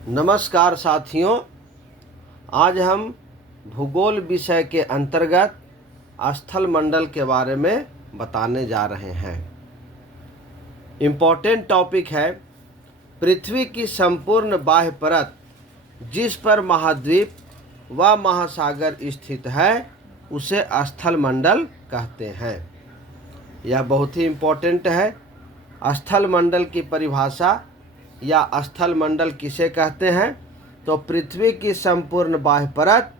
नमस्कार साथियों, आज हम भूगोल विषय के अंतर्गत स्थल मंडल के बारे में बताने जा रहे हैं। इम्पोर्टेंट टॉपिक है पृथ्वी की संपूर्ण बाह्य परत जिस पर महाद्वीप व महासागर स्थित है उसे स्थल मंडल कहते हैं। यह बहुत ही इम्पोर्टेंट है। स्थल मंडल की परिभाषा या स्थल मंडल किसे कहते हैं? तो पृथ्वी की संपूर्ण बाह्य परत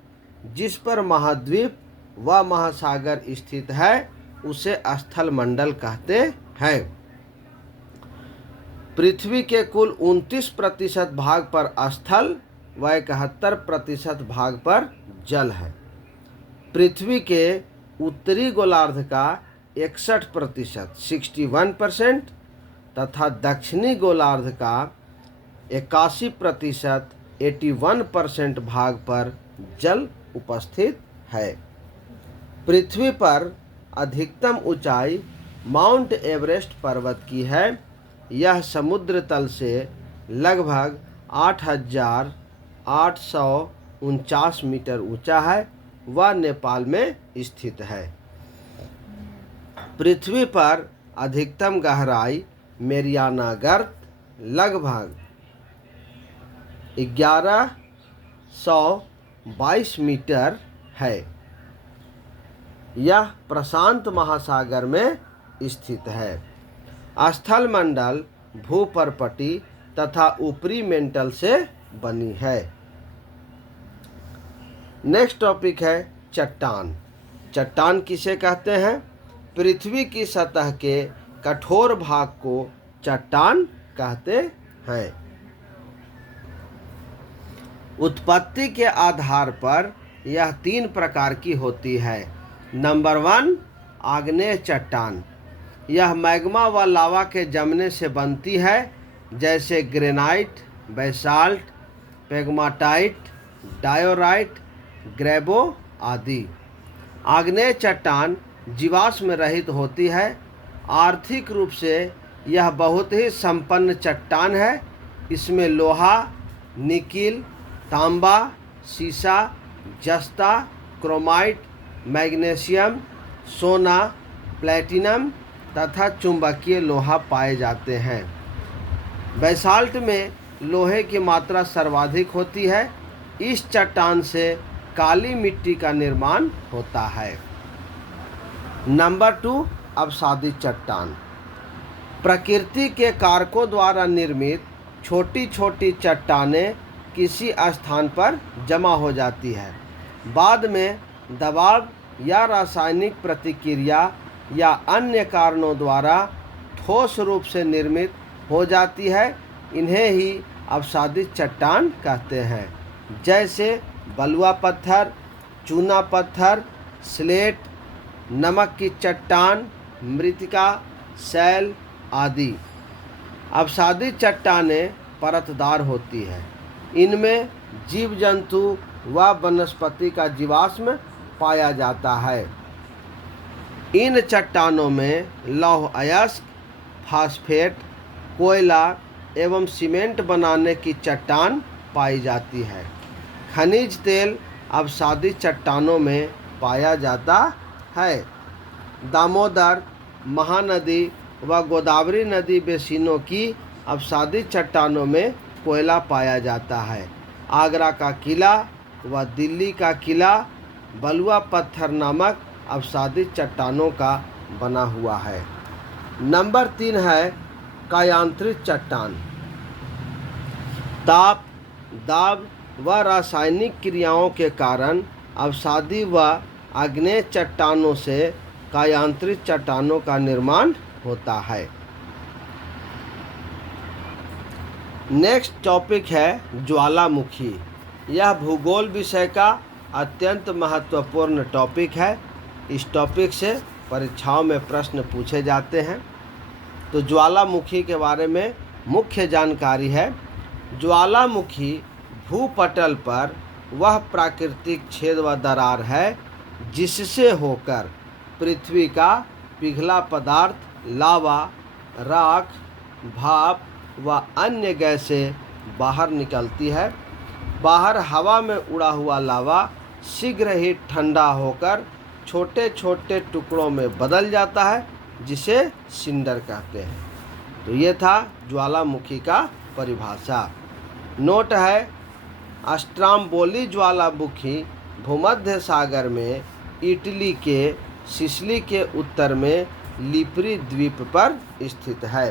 जिस पर महाद्वीप व महासागर स्थित है उसे स्थल मंडल कहते हैं। पृथ्वी के कुल 29% भाग पर स्थल व 71% भाग पर जल है। पृथ्वी के उत्तरी गोलार्ध का 61% 61% तथा दक्षिणी गोलार्ध का 81% 81% भाग पर जल उपस्थित है। पृथ्वी पर अधिकतम ऊंचाई माउंट एवरेस्ट पर्वत की है। यह समुद्र तल से लगभग 8,849 मीटर ऊंचा है व नेपाल में स्थित है। पृथ्वी पर अधिकतम गहराई मेरियाना गर्त लगभग 1122 मीटर है। यह प्रशांत महासागर में स्थित है। स्थल मंडल भूपर्पटी तथा ऊपरी मेंटल से बनी है। नेक्स्ट टॉपिक है चट्टान। चट्टान किसे कहते हैं? पृथ्वी की सतह के कठोर भाग को चट्टान कहते हैं। उत्पत्ति के आधार पर यह 3 प्रकार की होती है। नंबर 1, आग्नेय चट्टान। यह मैग्मा व लावा के जमने से बनती है, जैसे ग्रेनाइट, बेसाल्ट, पेग्माटाइट, डायोराइट, ग्रेबो आदि। आग्नेय चट्टान जीवाश्म रहित होती है। आर्थिक रूप से यह बहुत ही संपन्न चट्टान है। इसमें लोहा, निकिल, तांबा, सीसा, जस्ता, क्रोमाइट, मैग्नीशियम, सोना, प्लैटिनम तथा चुंबकीय लोहा पाए जाते हैं। बेसाल्ट में लोहे की मात्रा सर्वाधिक होती है। इस चट्टान से काली मिट्टी का निर्माण होता है। नंबर 2, अवसादित चट्टान। प्रकृति के कारकों द्वारा निर्मित छोटी छोटी चट्टानें किसी स्थान पर जमा हो जाती है। बाद में दबाव या रासायनिक प्रतिक्रिया या अन्य कारणों द्वारा ठोस रूप से निर्मित हो जाती है। इन्हें ही अवसादित चट्टान कहते हैं, जैसे बलुआ पत्थर, चूना पत्थर, स्लेट, नमक की चट्टान, मृत्तिका, शैल आदि। अवसादित चट्टानें परतदार होती है। इनमें जीव जंतु व वनस्पति का जीवाश्म पाया जाता है। इन चट्टानों में लौह अयस्क, फास्फेट, कोयला एवं सीमेंट बनाने की चट्टान पाई जाती है। खनिज तेल अवसादित चट्टानों में पाया जाता है। दामोदर, महानदी व गोदावरी नदी बेसिनों की अवसादित चट्टानों में कोयला पाया जाता है। आगरा का किला व दिल्ली का किला बलुआ पत्थर नामक अवसादित चट्टानों का बना हुआ है। नंबर 3 है कायांतरित चट्टान। ताप, दाब व रासायनिक क्रियाओं के कारण अवसादी व आग्नेय चट्टानों से कायांतरित चट्टानों का निर्माण होता है। नेक्स्ट टॉपिक है ज्वालामुखी। यह भूगोल विषय का अत्यंत महत्वपूर्ण टॉपिक है। इस टॉपिक से परीक्षाओं में प्रश्न पूछे जाते हैं। तो ज्वालामुखी के बारे में मुख्य जानकारी है। ज्वालामुखी भूपटल पर वह प्राकृतिक छेद व दरार है जिससे होकर पृथ्वी का पिघला पदार्थ, लावा, राख, भाप व अन्य गैसें बाहर निकलती है। बाहर हवा में उड़ा हुआ लावा शीघ्र ही ठंडा होकर छोटे छोटे टुकड़ों में बदल जाता है, जिसे सिंडर कहते हैं। तो ये था ज्वालामुखी का परिभाषा। नोट है, स्ट्राम्बोली ज्वालामुखी भूमध्य सागर में इटली के सिसिली के उत्तर में लिपरी द्वीप पर स्थित है।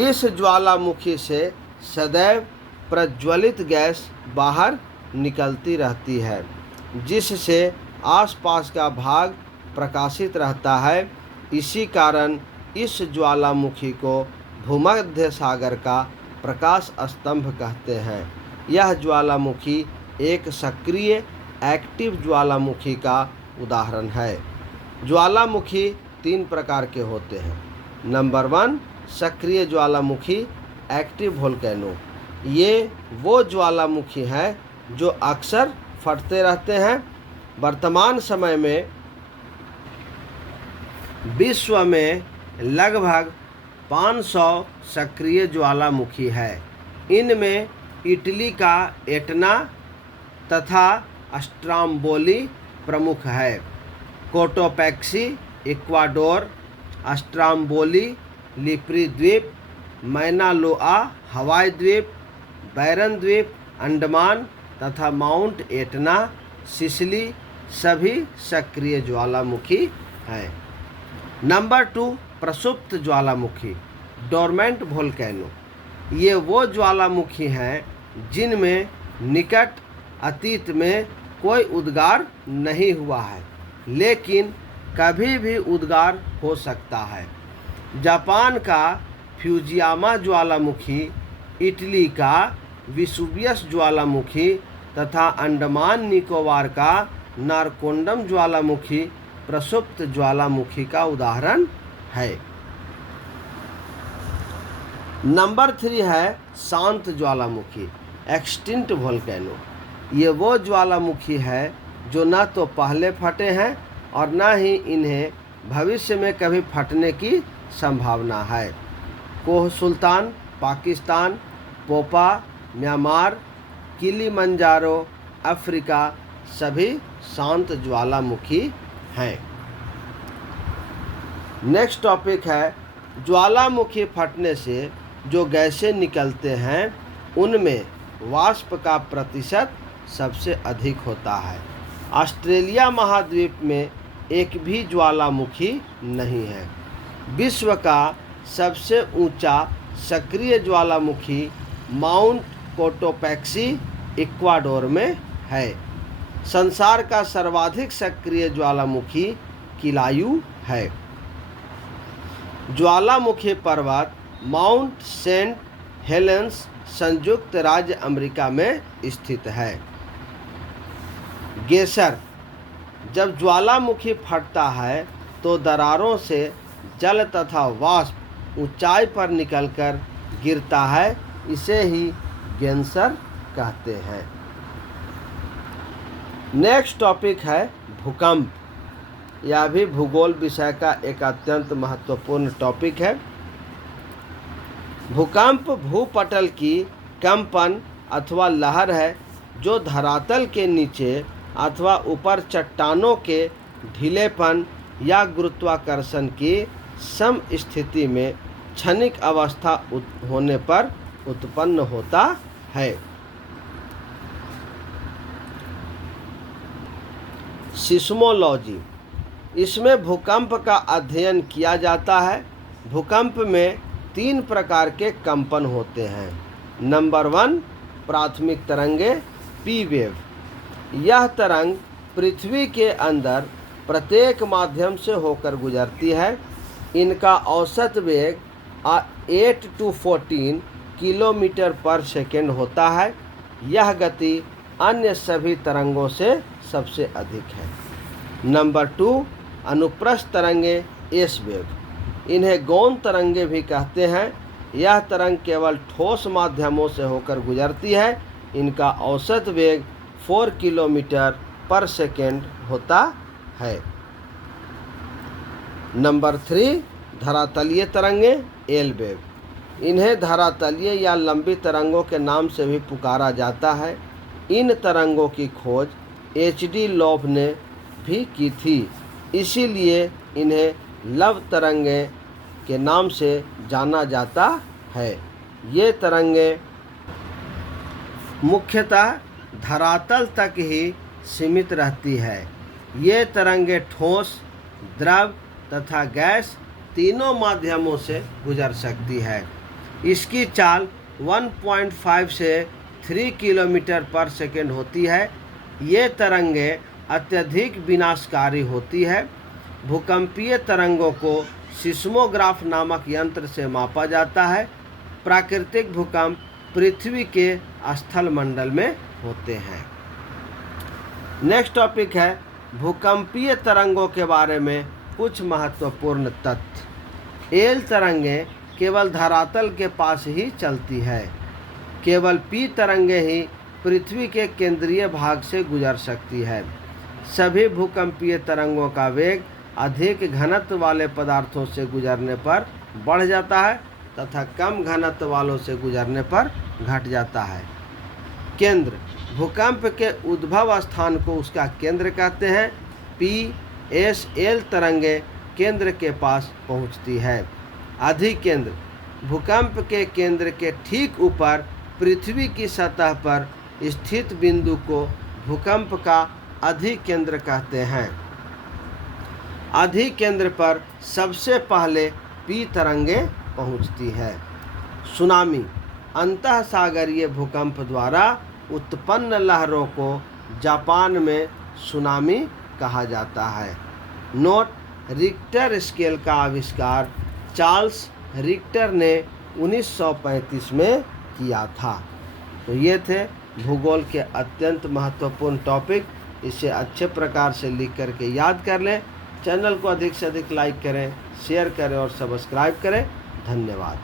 इस ज्वालामुखी से सदैव प्रज्वलित गैस बाहर निकलती रहती है, जिससे आसपास का भाग प्रकाशित रहता है। इसी कारण इस ज्वालामुखी को भूमध्य सागर का प्रकाश स्तंभ कहते हैं। यह ज्वालामुखी एक सक्रिय एक्टिव ज्वालामुखी का उदाहरण है। ज्वालामुखी 3 प्रकार के होते हैं। नंबर 1, सक्रिय ज्वालामुखी एक्टिव वोल्केनो। ये वो ज्वालामुखी हैं जो अक्सर फटते रहते हैं। वर्तमान समय में विश्व में लगभग 500 सक्रिय ज्वालामुखी है। इनमें इटली का एटना तथा स्ट्राम्बोली प्रमुख है। कोटोपैक्सी इक्वाडोर, स्ट्राम्बोली लिपरी द्वीप, मैना लोआ हवाई द्वीप, बैरन द्वीप अंडमान तथा माउंट एटना सिसिली सभी सक्रिय ज्वालामुखी हैं। नंबर 2, प्रसुप्त ज्वालामुखी डोरमेंट वोल्केनो। ये वो ज्वालामुखी हैं जिनमें निकट अतीत में कोई उद्गार नहीं हुआ है, लेकिन कभी भी उद्गार हो सकता है। जापान का फ्यूजियामा ज्वालामुखी, इटली का विसुवियस ज्वालामुखी तथा अंडमान निकोबार का नारकोंडम ज्वालामुखी प्रसुप्त ज्वालामुखी का उदाहरण है। नंबर 3 है शांत ज्वालामुखी एक्सटिंक्ट वोल्केनो। ये वो ज्वालामुखी है जो न तो पहले फटे हैं और न ही इन्हें भविष्य में कभी फटने की संभावना है। कोह सुल्तान पाकिस्तान, पोपा म्यांमार, किलिमंजारो अफ्रीका सभी शांत ज्वालामुखी हैं। नेक्स्ट टॉपिक है, ज्वालामुखी फटने से जो गैसें निकलते हैं उनमें वाष्प का प्रतिशत सबसे अधिक होता है। ऑस्ट्रेलिया महाद्वीप में एक भी ज्वालामुखी नहीं है। विश्व का सबसे ऊंचा सक्रिय ज्वालामुखी माउंट कोटोपैक्सी इक्वाडोर में है। संसार का सर्वाधिक सक्रिय ज्वालामुखी किलायू है। ज्वालामुखी पर्वत माउंट सेंट हेलेंस संयुक्त राज्य अमेरिका में स्थित है। गेसर, जब ज्वालामुखी फटता है तो दरारों से जल तथा वाष्प ऊंचाई पर निकलकर गिरता है। इसे ही गेंसर कहते हैं। नेक्स्ट टॉपिक है भूकंप। यह भी भूगोल विषय का एक अत्यंत महत्वपूर्ण टॉपिक है। भूकंप भूपटल की कंपन अथवा लहर है जो धरातल के नीचे अथवा ऊपर चट्टानों के ढीलेपन या गुरुत्वाकर्षण की सम स्थिति में क्षणिक अवस्था होने पर उत्पन्न होता है। सिस्मोलॉजी, इसमें भूकंप का अध्ययन किया जाता है। भूकंप में 3 प्रकार के कंपन होते हैं। नंबर 1, प्राथमिक तरंगे पी वेव। यह तरंग पृथ्वी के अंदर प्रत्येक माध्यम से होकर गुजरती है। इनका औसत वेग 8 to 14 किलोमीटर पर सेकेंड होता है। यह गति अन्य सभी तरंगों से सबसे अधिक है। नंबर 2, अनुप्रस्थ तरंगे एस वेव। इन्हें गौण तरंगे भी कहते हैं। यह तरंग केवल ठोस माध्यमों से होकर गुजरती है। इनका औसत वेग 4 किलोमीटर पर सेकेंड होता है। नंबर 3, धरातलीय तरंगे एल वेव। इन्हें धरातलीय या लंबी तरंगों के नाम से भी पुकारा जाता है। इन तरंगों की खोज HD लॉब ने भी की थी, इसीलिए इन्हें लव तरंगें के नाम से जाना जाता है। ये तरंगें मुख्यतः धरातल तक ही सीमित रहती है। ये तरंगें ठोस, द्रव तथा गैस तीनों माध्यमों से गुजर सकती है। इसकी चाल 1.5 से 3 किलोमीटर पर सेकेंड होती है। ये तरंगें अत्यधिक विनाशकारी होती है। भूकंपीय तरंगों को सिस्मोग्राफ नामक यंत्र से मापा जाता है। प्राकृतिक भूकंप पृथ्वी के स्थल मंडल में होते हैं। नेक्स्ट टॉपिक है भूकंपीय तरंगों के बारे में कुछ महत्वपूर्ण तथ्य। एल तरंगें केवल धरातल के पास ही चलती है। केवल पी तरंगें ही पृथ्वी के केंद्रीय भाग से गुजर सकती है। सभी भूकंपीय तरंगों का वेग अधिक घनत्व वाले पदार्थों से गुजरने पर बढ़ जाता है तथा कम घनत्व वालों से गुजरने पर घट जाता है। केंद्र, भूकंप के उद्भव स्थान को उसका केंद्र कहते हैं। PSL तरंगें केंद्र के पास पहुंचती है। अधिकेंद्र, भूकंप के केंद्र के ठीक ऊपर पृथ्वी की सतह पर स्थित बिंदु को भूकंप का अधिकेंद्र कहते हैं। अधिकेंद्र पर सबसे पहले P तरंगें पहुंचती है। सुनामी, अंतःसागरीय भूकंप द्वारा उत्पन्न लहरों को जापान में सुनामी कहा जाता है। नोट, रिक्टर स्केल का आविष्कार चार्ल्स रिक्टर ने 1935 में किया था। तो ये थे भूगोल के अत्यंत महत्वपूर्ण टॉपिक। इसे अच्छे प्रकार से लिख करके याद कर लें। चैनल को अधिक से अधिक लाइक करें, शेयर करें और सब्सक्राइब करें। धन्यवाद।